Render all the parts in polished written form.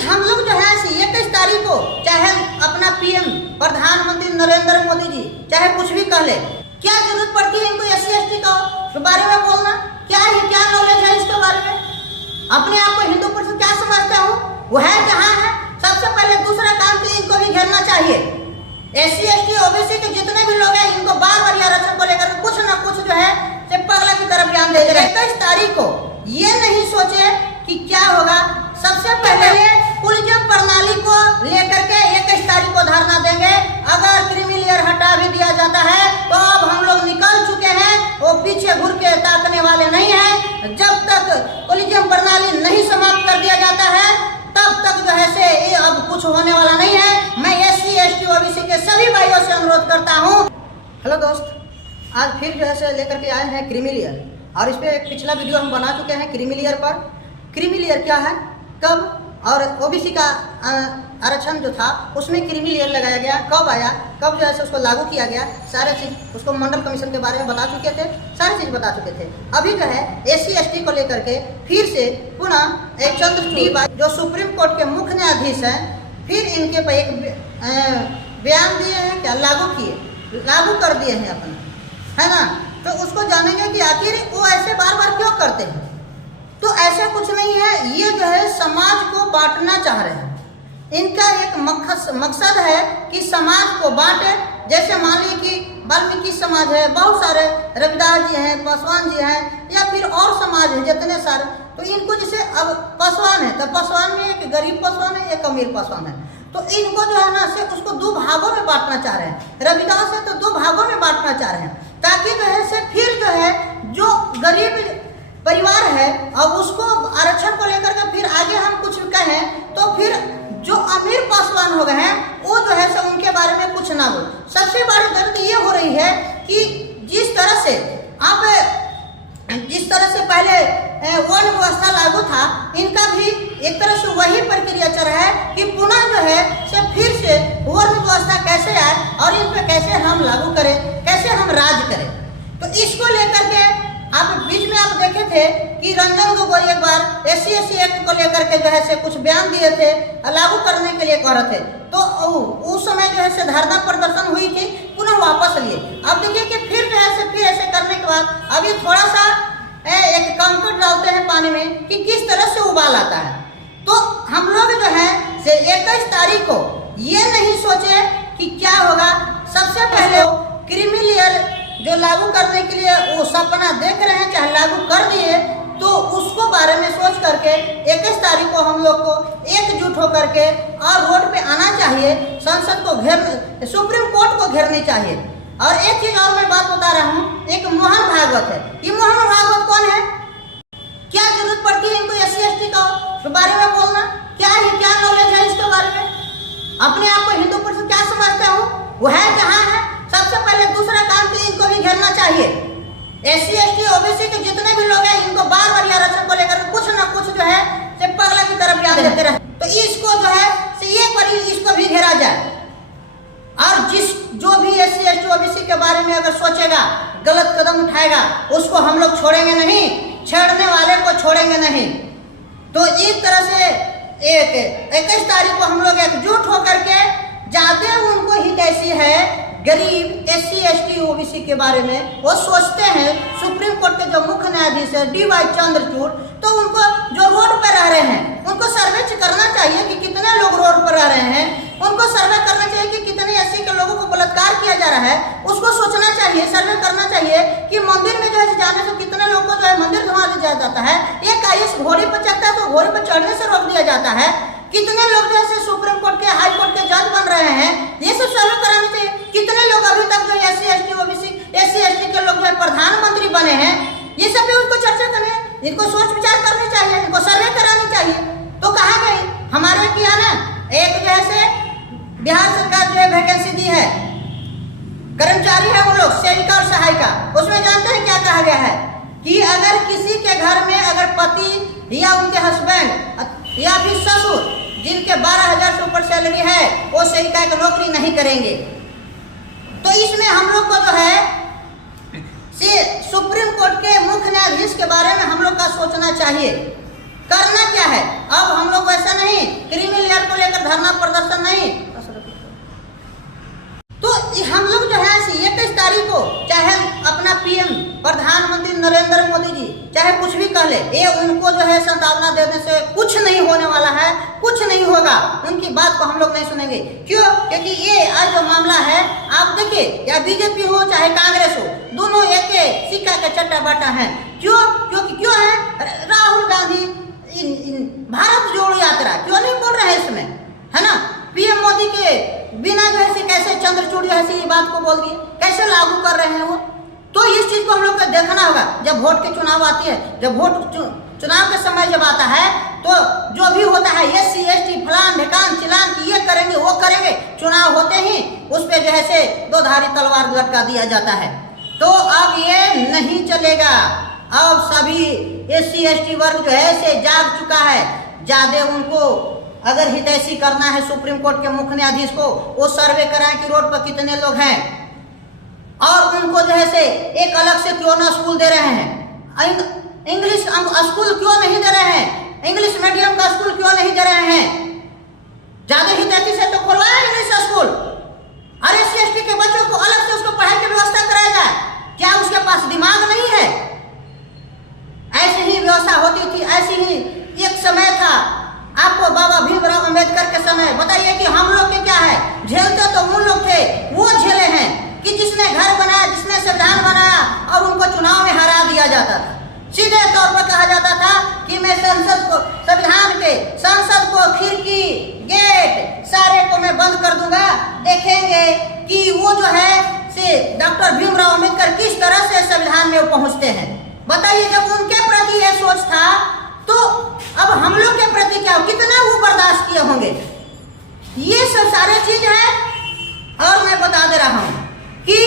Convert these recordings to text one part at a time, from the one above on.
हम लोग जो है 21 तारीख को चाहे अपना पीएम प्रधानमंत्री नरेंद्र मोदी जी चाहे कुछ भी कह ले, क्या जरूरत पड़ती है इनको SC/ST के बारे में बोलना? क्या नॉलेज है इसके बारे में? अपने आप को हिंदू परिषद क्या समझते हो? वो है जहाँ है। सबसे पहले दूसरा काम के लिए इनको भी घेरना चाहिए। SC/ST OBC के जितने भी लोग हैं इनको बार बार आरक्षण को लेकर कुछ ना कुछ जो है पगला की तरफ बयान दे रहे। 21 तारीख को ये नहीं सोचे कि क्या होगा। सबसे पहले कुलजम प्रणाली को लेकर के 21 तारीख को धरना देंगे। अगर क्रीमी लेयर हटा भी दिया जाता है तो अब हम लोग निकल चुके हैं, वो पीछे घुर के ताकने वाले नहीं हैं। जब तक कुलजम प्रणाली नहीं समाप्त कर दिया जाता है तब तक जो है से ये अब कुछ होने वाला नहीं है। मैं SC/ST OBC के सभी भाइयों से अनुरोध करता हूँ। हेलो दोस्त, आज फिर जो है से लेकर के आए हैं क्रीमी लेयर, और इस पे एक पिछला वीडियो हम बना चुके हैं क्रीमी लेयर पर। क्रीमी लेयर क्या है, कब और OBC का आरक्षण जो था उसमें क्रीमी लेयर लगाया गया, कब आया, कब जो है उसको लागू किया गया, सारे चीज़ उसको मंडल कमीशन के बारे में बता चुके थे, सारी चीज़ बता चुके थे। अभी जो है SC/ST को लेकर के फिर से पुनः एक चंद्रचूड़ जो सुप्रीम कोर्ट के मुख्य न्यायाधीश हैं, फिर इनके पर एक बयान दिए हैं, क्या लागू कर दिए हैं अपने, है ना। तो उसको जानेंगे कि आखिर वो ऐसे बार बार क्यों करते हैं। तो ऐसा कुछ नहीं है, ये जो है समाज को बांटना चाह रहे हैं। इनका एक मकसद है कि समाज को बांटे। जैसे मान लीजिए कि वाल्मीकि समाज है, बहुत सारे रविदास जी हैं, पासवान जी हैं, या फिर और समाज है जितने सारे, तो इनको जैसे अब पासवान है तो पासवान में एक गरीब पासवान है, एक अमीर पासवान है, तो इनको जो है ना से उसको दो भागों में बांटना चाह रहे हैं। रविदास है तो दो भागों में बांटना चाह रहे हैं, ताकि जो है से फिर जो है जो गरीब परिवार है और उसको आरक्षण को लेकर के फिर आगे हम कुछ कहें तो फिर जो अमीर पासवान हो गए हैं वो जो है सो उनके बारे में कुछ ना बोल। सबसे बड़ी दर्द ये हो रही है कि जिस तरह से पहले वर्ण व्यवस्था लागू था, इनका भी एक तरह से वही प्रक्रिया चल रहा है कि पुनः जो है से फिर से वर्ण व्यवस्था कैसे आए और इन पर कैसे हम लागू करें, कैसे हम राज करें। तो इसको लेकर के आप बीच में आप देखे थे कि रंजन गोगोई एक बार SC/ST एक्ट को लेकर के जो है से कुछ बयान दिए थे, लागू करने के लिए कह रहे थे, तो उस समय जो है से धरना प्रदर्शन हुई थी, पुनः वापस लिए। अब देखिए कि फिर जो है से फिर ऐसे करने के बाद अभी थोड़ा सा एक कंकड़ डालते हैं पानी में कि किस तरह से उबाल आता है। तो हम लोग जो है से 21 तारीख को ये नहीं सोचे कि क्या होगा। सबसे पहले क्रीमी लेयर जो लागू करने के लिए वो सपना देख रहे हैं, चाहे लागू कर दिए, तो उसको बारे में सोच करके 21 तारीख को हम लोग को एकजुट होकर के और रोड पे आना चाहिए, संसद को सुप्रीम कोर्ट को घेरनी चाहिए। और एक चीज और मैं बात बता रहा हूँ, एक मोहन भागवत है। ये मोहन भागवत कौन है? क्या जरूरत पड़ती है इनको SC/ST के बारे में बोलना? क्या नॉलेज है इसके बारे में? अपने आप को हिंदू परिषद क्या समझते हो? वो है जहाँ है। सबसे पहले दूसरा काम के लिए इनको भी घेरना चाहिए। SC/ST OBC के जितने भी लोग हैं इनको बार बार आरक्षण को लेकर कुछ ना कुछ जो है पगला की तरफ बयान देते रहे। तो इसको जो है एक बार इसको भी घेरा जाए। और जो भी SC/ST OBC के बारे में अगर सोचेगा, गलत कदम उठाएगा, उसको हम लोग छोड़ेंगे नहीं, छेड़ने वाले को छोड़ेंगे नहीं। तो इस तरह से 21 तारीख को हम लोग एकजुट होकर के जाते उनको ही कैसी है गरीब SC/ST OBC के बारे में वो सोचते हैं। सुप्रीम कोर्ट के जो मुख्य न्यायाधीश है DY चंद्रचूड़, तो उनको जो रोड पर रह रहे हैं उनको सर्वे करना चाहिए कि कितने लोग रोड पर रह रहे हैं। उनको सर्वे करना चाहिए कि कितने SC के लोगों को बलात्कार किया जा रहा है, उसको सोचना चाहिए, सर्वे करना चाहिए कि मंदिर में जो है जाने से कितने लोगों को जो है मंदिर घुमा दिया जाता है। एक IS घोड़े पर चढ़ता है तो घोड़े पर चढ़ने से रोक दिया जाता है। कितने लोग जैसे सुप्रीम कोर्ट के हाई कोर्ट के जज बन रहे हैं, ये सब सर्वे कराना चाहिए। कितने लोग अभी तक जो SC/ST OBC SC/ST के लोग जो है प्रधानमंत्री बने हैं, ये सब भी उनको चर्चा करने, इनको सोच विचार करनी चाहिए, इनको सर्वे करानी चाहिए। तो कहाँ गई हमारे किया ना, एक जो है से बिहार सरकार जो है वैकेंसी दी है, कर्मचारी है वो लोग सेविका और सहायिका, उसमें जानते हैं क्या कहा गया है कि अगर किसी के घर में अगर पति या उनके हस्बैंड या फिर ससुर जिनके 12,000 से ऊपर सैलरी है वो सेविका की नौकरी नहीं करेंगे। तो इसमें हम लोग को जो है सुप्रीम कोर्ट के मुख्य न्यायाधीश के बारे में हम लोग का सोचना चाहिए, करना क्या है। अब हम लोग वैसा नहीं धरना प्रदर्शन नहीं। तो हम लोग जो है 21 तारीख को चाहे अपना पीएम प्रधानमंत्री नरेंद्र मोदी जी चाहे कुछ भी कह ले, ये उनको जो है संभावना देने से कुछ नहीं होने वाला है, कुछ नहीं होगा, उनकी बात को हम लोग नहीं सुनेंगे। क्यों? क्योंकि ये आज जो मामला है आप देखिए, या बीजेपी हो चाहे कांग्रेस हो, दोनों एक सिक्का के चट्टा बाटा है। क्यों? क्योंकि क्यों है राहुल गांधी भारत जोड़ो यात्रा क्यों नहीं बोल रहे हैं इसमें, है ना? पीएम मोदी के बिना जो है कैसे चंद्रचूड़ जो है बात को बोल दिए, कैसे लागू कर रहे हैं वो। तो इस चीज को हम लोग को देखना होगा। जब वोट के चुनाव आती है, जब वोट चुनाव के समय जब आता है, तो जो भी होता है SC ST फलान ढिकान चिलान की ये करेंगे वो करेंगे, चुनाव होते ही उस पे जो है दो धारी तलवार लटका दिया जाता है। तो अब ये नहीं चलेगा। अब सभी SC ST वर्ग जो है जाग चुका है। ज्यादा उनको अगर हितैषी करना है सुप्रीम कोर्ट के मुख्य न्यायाधीश को, वो सर्वे कराएं कि रोड पर कितने लोग हैं, और उनको जो है एक अलग से क्यों ना स्कूल दे रहे हैं, इंग्लिश स्कूल क्यों नहीं दे रहे हैं, इंग्लिश मीडियम का स्कूल क्यों नहीं दे रहे हैं। ज्यादा हितैषी से तो खुलवाया इंग्लिश स्कूल, और SC ST के बच्चों को अलग से उसको पढ़ाई की व्यवस्था कराया जाए। क्या उसके पास दिमाग नहीं है? ऐसी ही व्यवस्था होती थी। ऐसी ही एक समय था आपको बाबा भीमराव अंबेडकर के समय, बताइए कि हम लोग के क्या है, झेलते तो उन लोग थे, वो झेले हैं कि जिसने घर बनाया, जिसने संविधान बनाया, और उनको चुनाव में हरा दिया जाता था। सीधे तौर पर कहा जाता था कि मैं संसद को, संविधान के संसद को, खिड़की गेट सारे को मैं बंद कर दूंगा, देखेंगे कि वो जो है डॉक्टर भीमराव अंबेडकर किस तरह से संविधान में पहुंचते हैं। बताइए, जब उनके प्रति यह सोच था, तो अब हम लोग के प्रति क्या, कितना वो बर्दाश्त किए होंगे। ये सब सारे चीज है। और मैं बता दे रहा हूं कि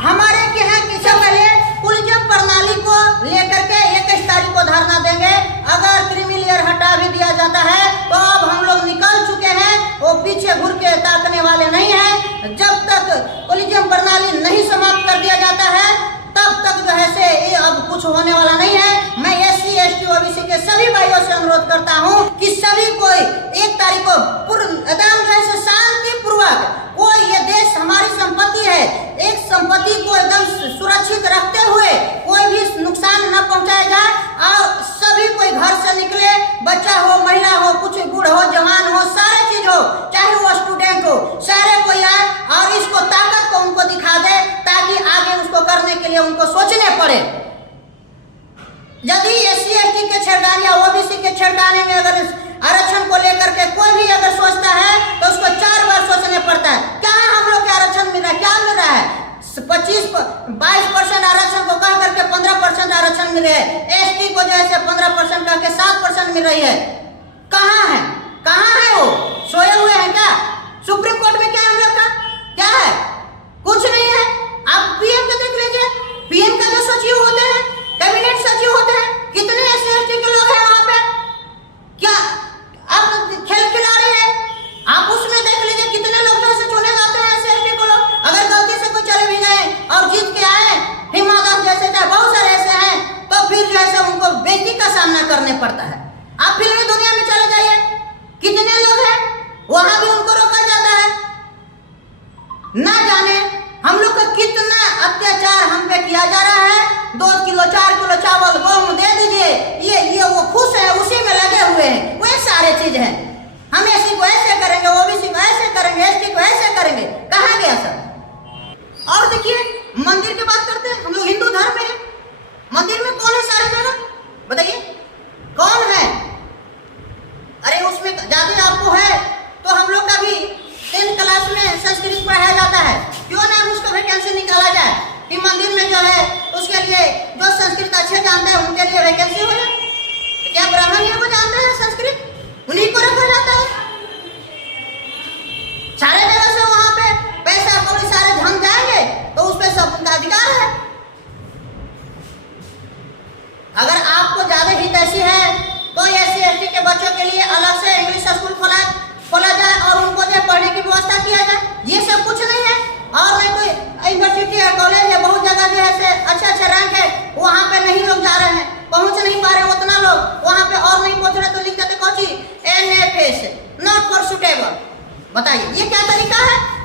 हमारे यहाँ किसी पहले कुलजम प्रणाली को लेकर के 21 तारीख को धरना देंगे। अगर क्रीमी लेयर हटा भी दिया जाता है तो अब हम लोग निकल चुके हैं, वो पीछे घुर के ताकने वाले नहीं है। जब तक कुलजम प्रणाली नहीं समाप्त कर दिया जाता है, तब तक जो है ये अब कुछ होने वाला नहीं है। मैं SC ST OBC के सभी भाइयों से अनुरोध करता हूं कि सभी कोई 1 तारीख को एकदम जो है शांति पूर्वक, कोई ये देश हमारी संपत्ति है, एक संपत्ति को एकदम सुरक्षित रखते हुए कोई भी नुकसान न पहुंचाया जाए, और सभी कोई घर से निकले, बच्चा हो, महिला हो, कुछ बूढ़ हो, जवान हो, सारे चीज हो, चाहे वो स्टूडेंट हो, सारे कोई आए और इसको ताकत को उनको दिखा दे, ताकि आगे उसको करने के लिए उनको सोचने पड़े। यदि SC ST के छेड़खानी या OBC के छेड़खानी में अगर आरक्षण को लेकर के कोई भी अगर सोचता है तो उसको 4 बार सोचने पड़ता है। क्या हम लोग के आरक्षण मिल रहा है? क्या मिल रहा है? 22% आरक्षण को कह करके 15% आरक्षण मिल रहे हैं। ST को जो है 15% कह के 7% मिल रही है। कहाँ है? कहाँ है वो? सोए हुए हैं क्या? सुप्रीम कोर्ट में क्या है हम लोग का? क्या है? कुछ नहीं है। आप PM को देख लीजिए, PM का जो सचिव होते हैं, कैबिनेट सचिव होते हैं, कितने SC ST के लोग हैं वहां पे? क्या आप खेल खिलाड़ी हैं? आप उसमें देख लीजिए कितने लोग जो है चुने जाते हैं SC ST को लोग। अगर गलती से कोई चले भी गए और जीत के आए, हिमा दास जैसे चाहे बहुत सारे ऐसे हैं, तो फिर जो है उनको बेइज्जती का सामना करने पड़ता है। आप फिल्मी दुनिया में चले जाइए, कितने लोग हैं, वहां भी उनको रोका जाता है। ना जाने हम लोग का कितना अत्याचार हम पे किया जा रहा है। 2 किलो 4 किलो चावल गेहूं दे दीजिए, ये वो खुश है, उसी में लगे हुए हैं। वे सारे चीज हैं। हम SC को ऐसे करेंगे, OBC को ऐसे करेंगे, ST को ऐसे करेंगे। कहाँ गया सब? और देखिए, मंदिर की बात करते हैं, हम लोग हिंदू धर्म में है, मंदिर में कौन है सारी जगह? बताइए कौन है? अरे उसमें ज्यादा आपको है तो हम लोग का भी 10th क्लास में संस्कृत पढ़ाया जाता है। क्यों ना उसका वैकेंसी निकाला जाए कि मंदिर में जो है उसके लिए जो संस्कृत अच्छे जानते हैं उनके लिए वैकेंसी हो जाए। तो क्या ब्राह्मण ये को जानते हैं संस्कृत? उन्हीं को रखा जाता है। सारे जगह से वहां पे पैसा कौड़ी सारे धन जाएंगे तो उस पर सब उनका अधिकार है। अगर आपको ज्यादा हितैषी है तो SC ST के बच्चों के लिए अलग से इंग्लिश स्कूल खोला जाए और उनको जो पढ़ने की व्यवस्था किया जाए। ये सब कुछ नहीं है। और नहीं कोई यूनिवर्सिटी है, कॉलेज है, बहुत जगह जो है अच्छे रैंक है, वहाँ पे नहीं लोग जा रहे हैं, पहुँच नहीं पा रहे उतना लोग वहाँ पे, और नहीं पहुँच रहे तो लिख देते कौची NFS, नॉट बताइए ये क्या तरीका है?